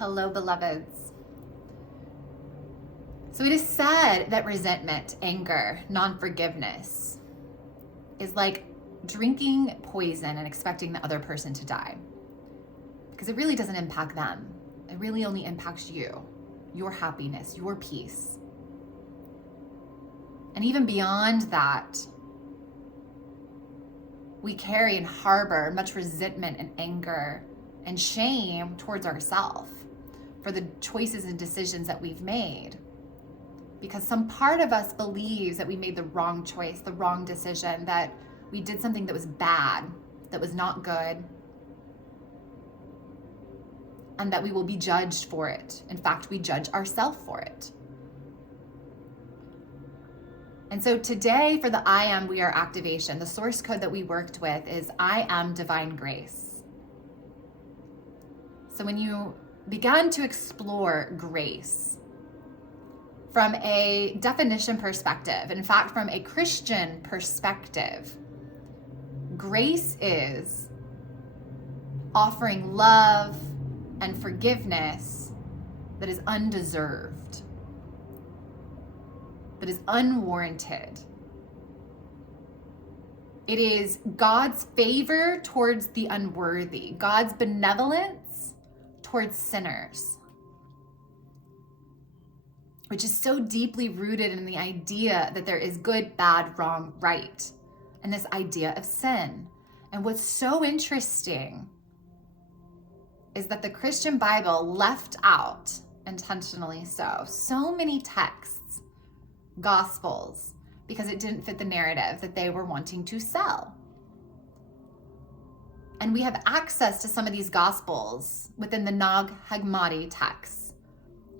Hello, beloveds. So it is said that resentment, anger, non-forgiveness is like drinking poison and expecting the other person to die. Because it really doesn't impact them. It really only impacts you, your happiness, your peace. And even beyond that, we carry and harbor much resentment and anger and shame towards ourselves for the choices and decisions that we've made. Because some part of us believes that we made the wrong choice, the wrong decision, that we did something that was bad, that was not good, and that we will be judged for it. In fact, we judge ourselves for it. And so today for the I Am We Are activation, the source code that we worked with is I am divine grace. So when you began to explore grace from a definition perspective, in fact, from a Christian perspective, grace is offering love and forgiveness that is undeserved, that is unwarranted. It is God's favor towards the unworthy, God's benevolence towards sinners, which is so deeply rooted in the idea that there is good, bad, wrong, right, and this idea of sin. And what's so interesting is that the Christian Bible left out, intentionally so many texts, gospels, because it didn't fit the narrative that they were wanting to sell. And we have access to some of these gospels within the Nag Hammadi texts.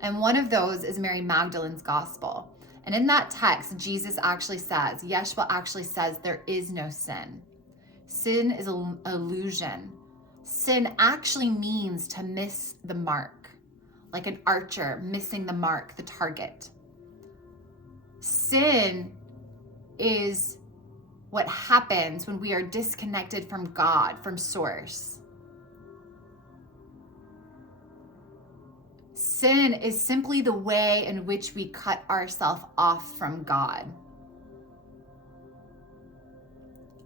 And one of those is Mary Magdalene's gospel. And in that text, Jesus actually says, Yeshua actually says, there is no sin. Sin is an illusion. Sin actually means to miss the mark, like an archer missing the mark, the target. Sin is what happens when we are disconnected from God, from source. Sin is simply the way in which we cut ourselves off from God,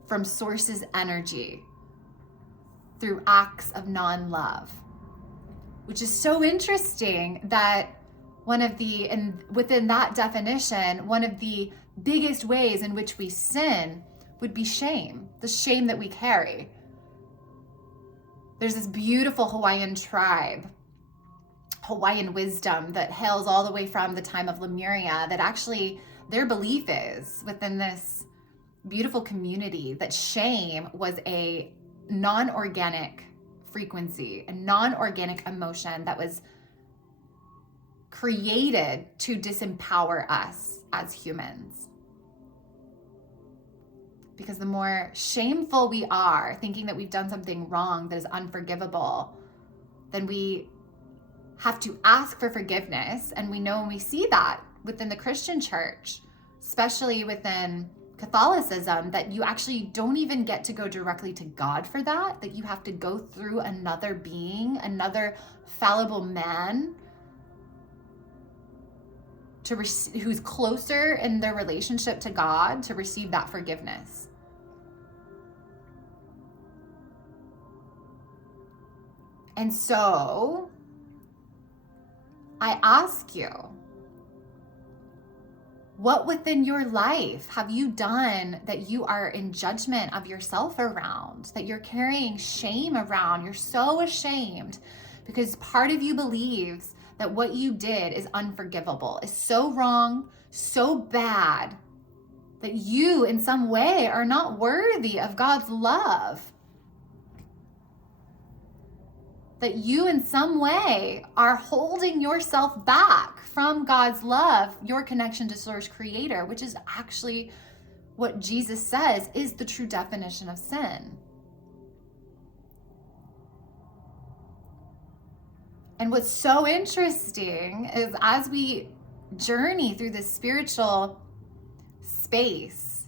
from source's energy, through acts of non-love, which is so interesting that within that definition, one of the biggest ways in which we sin would be shame, the shame that we carry. There's this beautiful Hawaiian tribe, Hawaiian wisdom that hails all the way from the time of Lemuria, that actually their belief is within this beautiful community that shame was a non-organic frequency, a non-organic emotion that was created to disempower us as humans. Because the more shameful we are, thinking that we've done something wrong that is unforgivable, then we have to ask for forgiveness. And we know when we see that within the Christian church, especially within Catholicism, that you actually don't even get to go directly to God for that you have to go through another being, another fallible man who's closer in their relationship to God to receive that forgiveness. And so I ask you, what within your life have you done that you are in judgment of yourself around, that you're carrying shame around? You're so ashamed because part of you believes that what you did is unforgivable, is so wrong, so bad, that you in some way are not worthy of God's love. That you in some way are holding yourself back from God's love, your connection to Source Creator, which is actually what Jesus says is the true definition of sin. And what's so interesting is as we journey through this spiritual space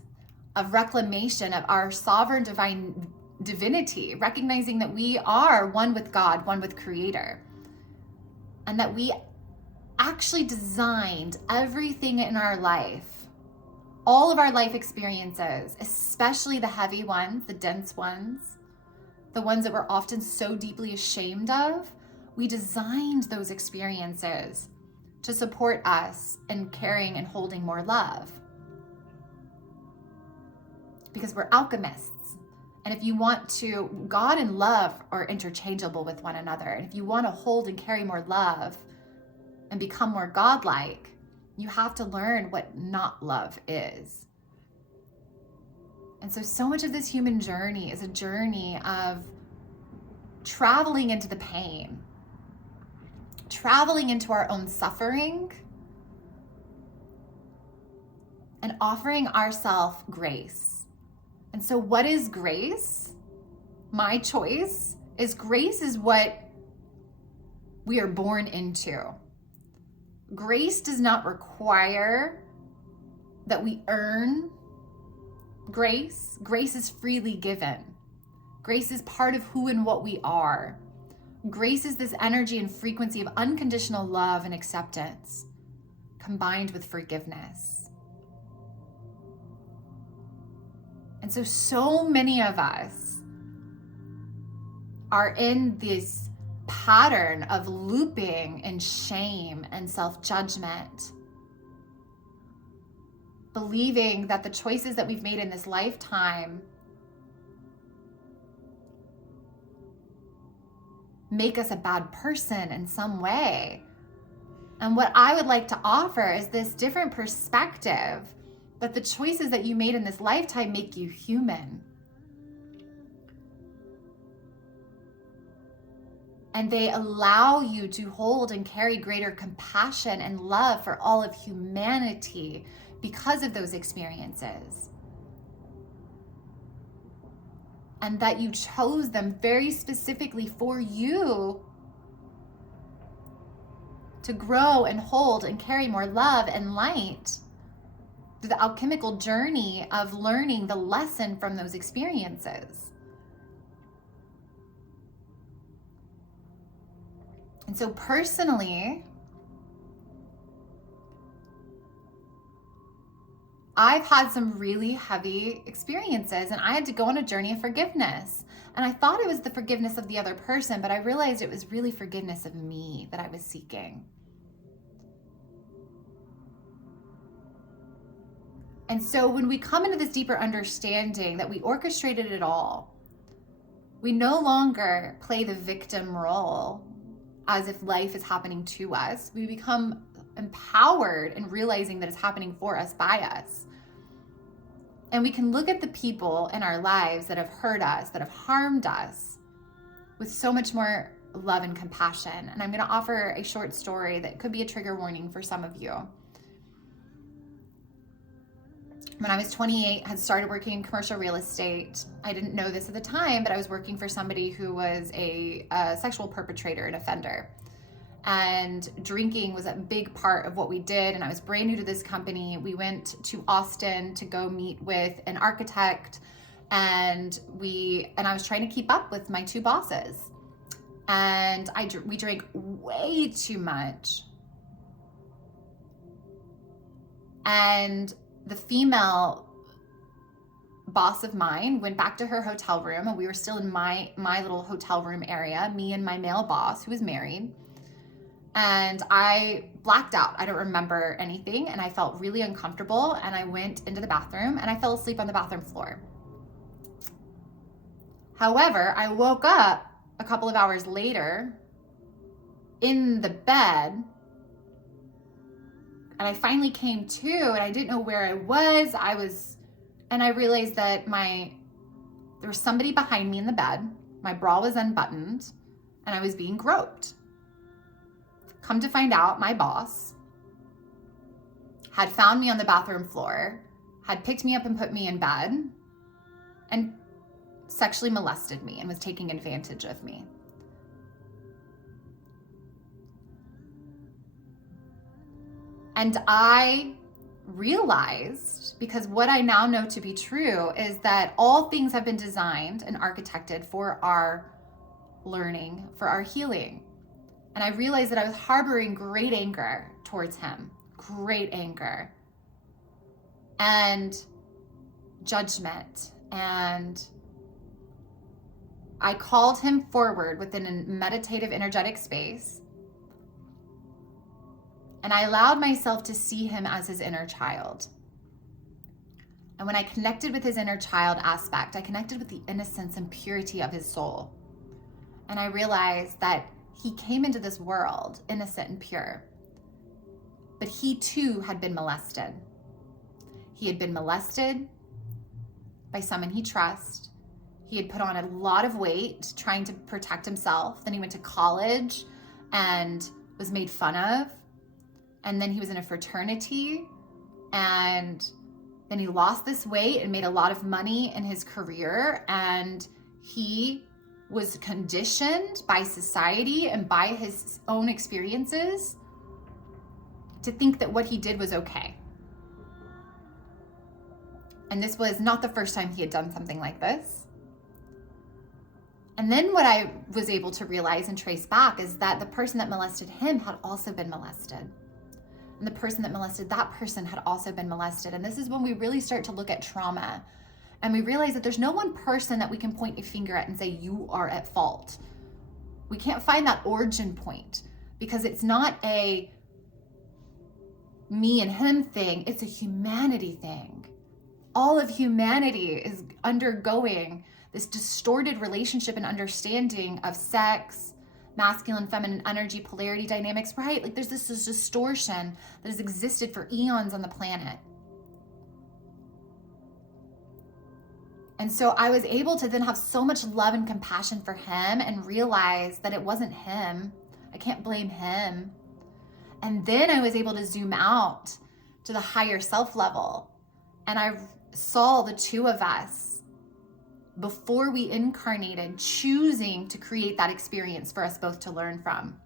of reclamation of our sovereign divinity, recognizing that we are one with God, one with Creator, and that we actually designed everything in our life, all of our life experiences, especially the heavy ones, the dense ones, the ones that we're often so deeply ashamed of, we designed those experiences to support us in carrying and holding more love. Because we're alchemists. And if you want to, God and love are interchangeable with one another. And if you want to hold and carry more love and become more godlike, you have to learn what not love is. And so much of this human journey is a journey of traveling into the pain, traveling into our own suffering, and offering ourselves grace. And so what is grace? My choice is grace is what we are born into. Grace does not require that we earn grace. Grace is freely given. Grace is part of who and what we are. Grace is this energy and frequency of unconditional love and acceptance combined with forgiveness. And so many of us are in this pattern of looping in shame and self-judgment, believing that the choices that we've made in this lifetime make us a bad person in some way. And what I would like to offer is this different perspective that the choices that you made in this lifetime make you human. And they allow you to hold and carry greater compassion and love for all of humanity because of those experiences. And that you chose them very specifically for you to grow and hold and carry more love and light through the alchemical journey of learning the lesson from those experiences. And so personally, I've had some really heavy experiences, and I had to go on a journey of forgiveness. And I thought it was the forgiveness of the other person, but I realized it was really forgiveness of me that I was seeking. And so when we come into this deeper understanding that we orchestrated it all, we no longer play the victim role as if life is happening to us. We become empowered in realizing that it's happening for us, by us. And we can look at the people in our lives that have hurt us, that have harmed us, with so much more love and compassion. And I'm going to offer a short story that could be a trigger warning for some of you. When I was 28, I had started working in commercial real estate. I didn't know this at the time, but I was working for somebody who was a sexual perpetrator and offender. And drinking was a big part of what we did. And I was brand new to this company. We went to Austin to go meet with an architect, and I was trying to keep up with my two bosses. And we drank way too much. And the female boss of mine went back to her hotel room, and we were still in my little hotel room area, me and my male boss who was married. And I blacked out. I don't remember anything, and I felt really uncomfortable, and I went into the bathroom and I fell asleep on the bathroom floor. However, I woke up a couple of hours later in the bed, and I finally came to, and I didn't know where I was. And I realized that there was somebody behind me in the bed. My bra was unbuttoned, and I was being groped. Come to find out, my boss had found me on the bathroom floor, had picked me up and put me in bed, and sexually molested me and was taking advantage of me. And I realized, because what I now know to be true is that all things have been designed and architected for our learning, for our healing. And I realized that I was harboring great anger towards him, great anger and judgment. And I called him forward within a meditative, energetic space. And I allowed myself to see him as his inner child. And when I connected with his inner child aspect, I connected with the innocence and purity of his soul. And I realized that he came into this world innocent and pure, but he too had been molested. He had been molested by someone he trusts. He had put on a lot of weight trying to protect himself. Then he went to college and was made fun of. And then he was in a fraternity, and then he lost this weight and made a lot of money in his career. And he was conditioned by society and by his own experiences to think that what he did was okay. And this was not the first time he had done something like this. And then what I was able to realize and trace back is that the person that molested him had also been molested. And the person that molested that person had also been molested. And this is when we really start to look at trauma. And we realize that there's no one person that we can point a finger at and say, you are at fault. We can't find that origin point because it's not a me and him thing. It's a humanity thing. All of humanity is undergoing this distorted relationship and understanding of sex, masculine, feminine energy, polarity dynamics, right? Like there's this distortion that has existed for eons on the planet. And so I was able to then have so much love and compassion for him and realize that it wasn't him. I can't blame him. And then I was able to zoom out to the higher self level. And I saw the two of us before we incarnated, choosing to create that experience for us both to learn from.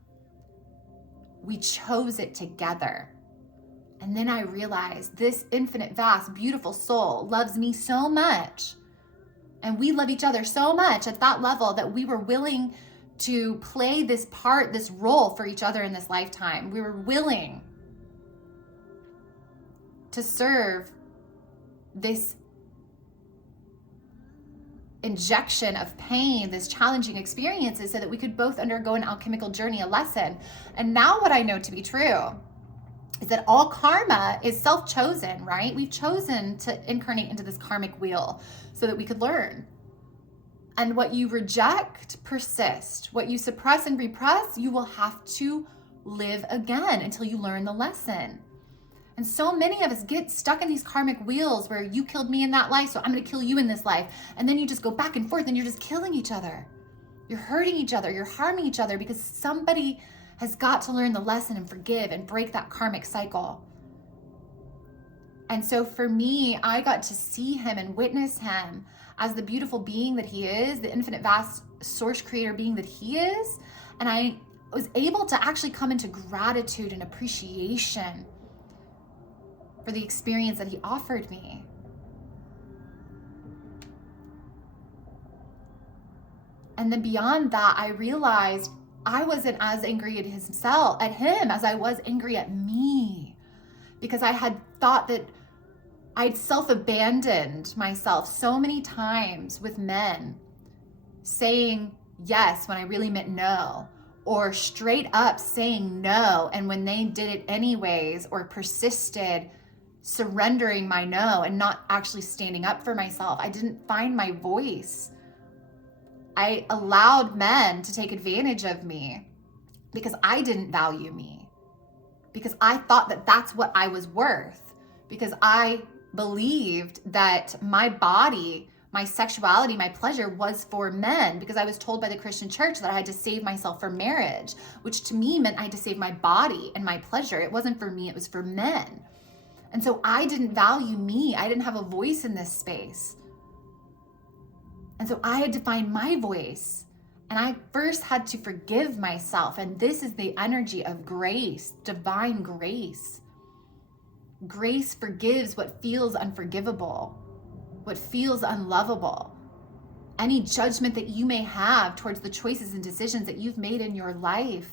We chose it together. And then I realized this infinite, vast, beautiful soul loves me so much. And we love each other so much at that level that we were willing to play this part, this role for each other in this lifetime. We were willing to serve this injection of pain, this challenging experiences so that we could both undergo an alchemical journey, a lesson. And now what I know to be true is that all karma is self-chosen, right? We've chosen to incarnate into this karmic wheel so that we could learn. And what you reject, persist. What you suppress and repress, you will have to live again until you learn the lesson. And so many of us get stuck in these karmic wheels where you killed me in that life, so I'm going to kill you in this life. And then you just go back and forth and you're just killing each other. You're hurting each other. You're harming each other because somebody has got to learn the lesson and forgive and break that karmic cycle. And so for me, I got to see him and witness him as the beautiful being that he is, the infinite vast source creator being that he is. And I was able to actually come into gratitude and appreciation for the experience that he offered me. And then beyond that, I realized I wasn't as angry at him as I was angry at me, because I had thought that I'd self-abandoned myself so many times with men, saying yes when I really meant no, or straight up saying no, and when they did it anyways or persisted, surrendering my no and not actually standing up for myself. I didn't find my voice. I allowed men to take advantage of me because I didn't value me, because I thought that that's what I was worth, because I believed that my body, my sexuality, my pleasure was for men, because I was told by the Christian church that I had to save myself for marriage, which to me meant I had to save my body and my pleasure. It wasn't for me, it was for men. And so I didn't value me. I didn't have a voice in this space. And so I had to find my voice. And I first had to forgive myself. And this is the energy of grace, divine grace. Grace forgives what feels unforgivable, what feels unlovable. Any judgment that you may have towards the choices and decisions that you've made in your life,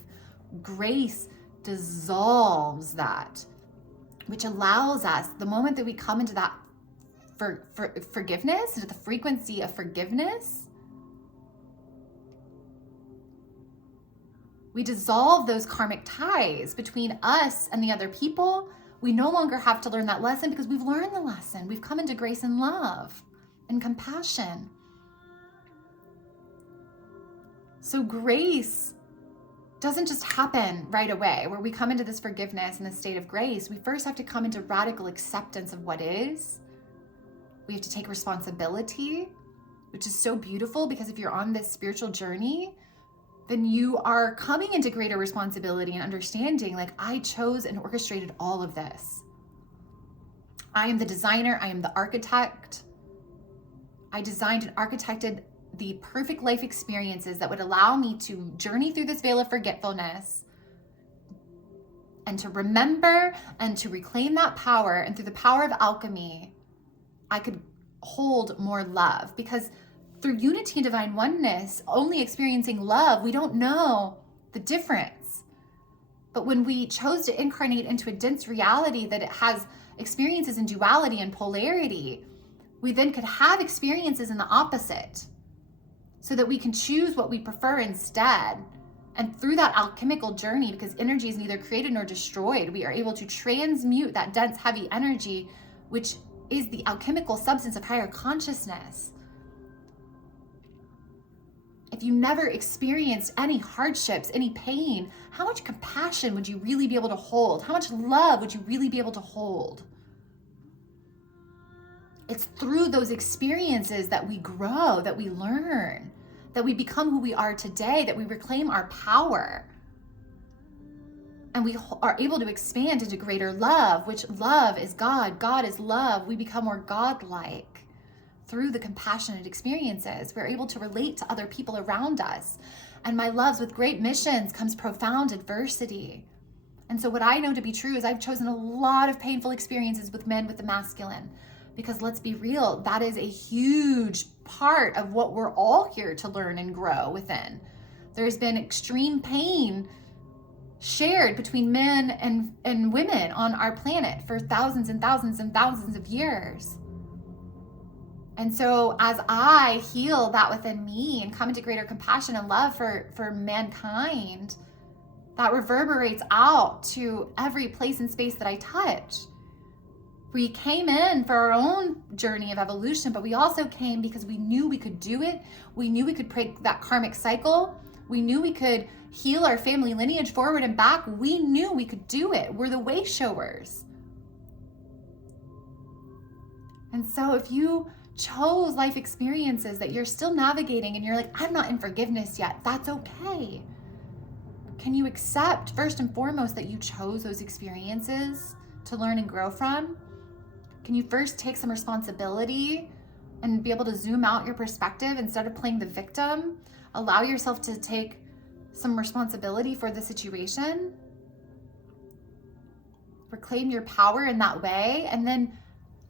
Grace dissolves that, which allows us, the moment that we come into that forgiveness, into the frequency of forgiveness, we dissolve those karmic ties between us and the other people. We no longer have to learn that lesson because we've learned the lesson. We've come into grace and love and compassion. So grace doesn't just happen right away where we come into this forgiveness and this state of grace. We first have to come into radical acceptance of what is. We have to take responsibility, which is so beautiful because if you're on this spiritual journey, then you are coming into greater responsibility and understanding, like, I chose and orchestrated all of this. I am the designer. I am the architect. I designed and architected the perfect life experiences that would allow me to journey through this veil of forgetfulness and to remember and to reclaim that power. And through the power of alchemy, I could hold more love, because through unity and divine oneness, only experiencing love, we don't know the difference. But when we chose to incarnate into a dense reality that it has experiences in duality and polarity, we then could have experiences in the opposite so that we can choose what we prefer instead. And through that alchemical journey, because energy is neither created nor destroyed, we are able to transmute that dense, heavy energy, which is the alchemical substance of higher consciousness. If you never experienced any hardships, any pain, how much compassion would you really be able to hold? How much love would you really be able to hold? It's through those experiences that we grow, that we learn, that we become who we are today, that we reclaim our power. And we are able to expand into greater love, which love is God. God is love. We become more godlike through the compassionate experiences. We're able to relate to other people around us. And my loves, with great missions comes profound adversity. And so what I know to be true is I've chosen a lot of painful experiences with men with the masculine. Because let's be real, that is a huge part of what we're all here to learn and grow within. There's been extreme pain shared between men and women on our planet for thousands and thousands and thousands of years. And so as I heal that within me and come into greater compassion and love for mankind, that reverberates out to every place and space that I touch. We came in for our own journey of evolution, but we also came because we knew we could do it. We knew we could break that karmic cycle. We knew we could heal our family lineage forward and back. We knew we could do it. We're the way showers. And so if you chose life experiences that you're still navigating and you're like, I'm not in forgiveness yet, that's okay. Can you accept first and foremost that you chose those experiences to learn and grow from? Can you first take some responsibility and be able to zoom out your perspective instead of playing the victim? Allow yourself to take some responsibility for the situation. Reclaim your power in that way, and then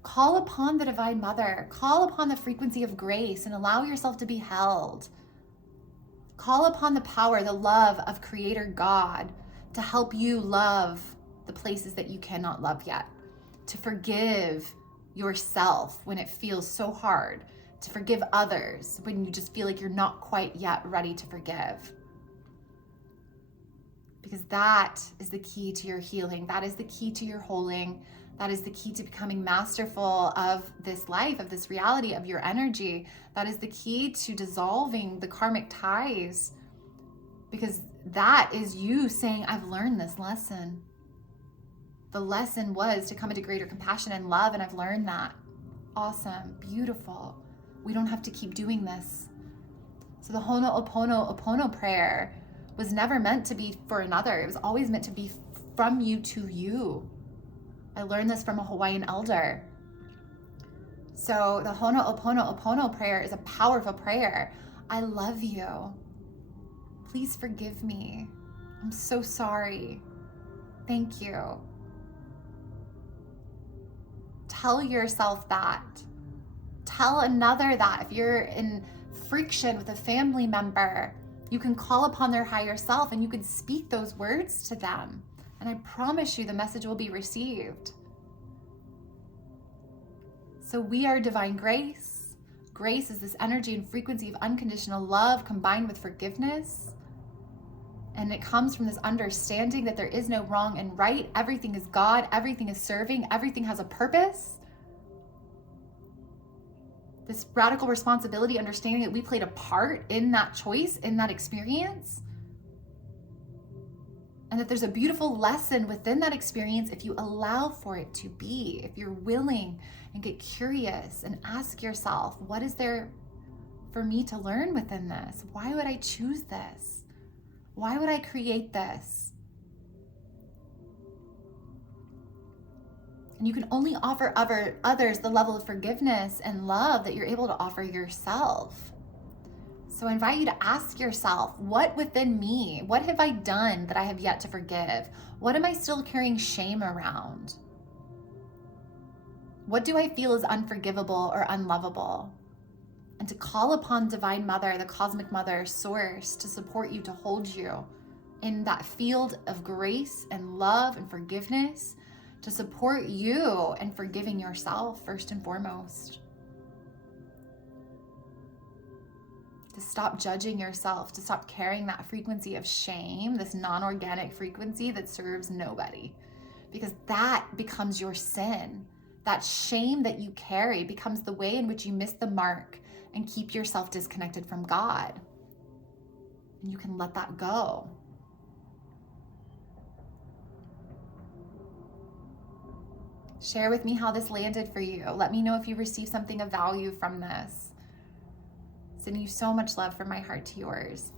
call upon the Divine Mother. Call upon the frequency of grace and allow yourself to be held. Call upon the power, the love of Creator God to help you love the places that you cannot love yet. To forgive yourself when it feels so hard, to forgive others when you just feel like you're not quite yet ready to forgive. Because that is the key to your healing. That is the key to your holding. That is the key to becoming masterful of this life, of this reality, of your energy. That is the key to dissolving the karmic ties. Because that is you saying, I've learned this lesson. The lesson was to come into greater compassion and love, and I've learned that. Awesome, beautiful. We don't have to keep doing this. So the Ho'oponopono prayer was never meant to be for another. It was always meant to be from you to you. I learned this from a Hawaiian elder. So the Ho'oponopono prayer is a powerful prayer. I love you. Please forgive me. I'm so sorry. Thank you. Tell yourself that. Tell another that. If you're in friction with a family member, You can call upon their higher self and you can speak those words to them. And I promise you the message will be received. So we are divine grace. Grace is this energy and frequency of unconditional love combined with forgiveness. And it comes from this understanding that there is no wrong and right. Everything is God. Everything is serving. Everything has a purpose. This radical responsibility, understanding that we played a part in that choice, in that experience. And that there's a beautiful lesson within that experience if you allow for it to be, if you're willing and get curious and ask yourself, what is there for me to learn within this? Why would I choose this? Why would I create this? And you can only offer others the level of forgiveness and love that you're able to offer yourself. So I invite you to ask yourself, what within me, what have I done that I have yet to forgive? What am I still carrying shame around? What do I feel is unforgivable or unlovable? And to call upon Divine Mother, the Cosmic Mother, Source, to support you, to hold you in that field of grace and love and forgiveness, to support you in forgiving yourself first and foremost. To stop judging yourself, to stop carrying that frequency of shame, this non-organic frequency that serves nobody. Because that becomes your sin. That shame that you carry becomes the way in which you miss the mark and keep yourself disconnected from God. And you can let that go. Share with me how this landed for you. Let me know if you received something of value from this. Sending you so much love from my heart to yours.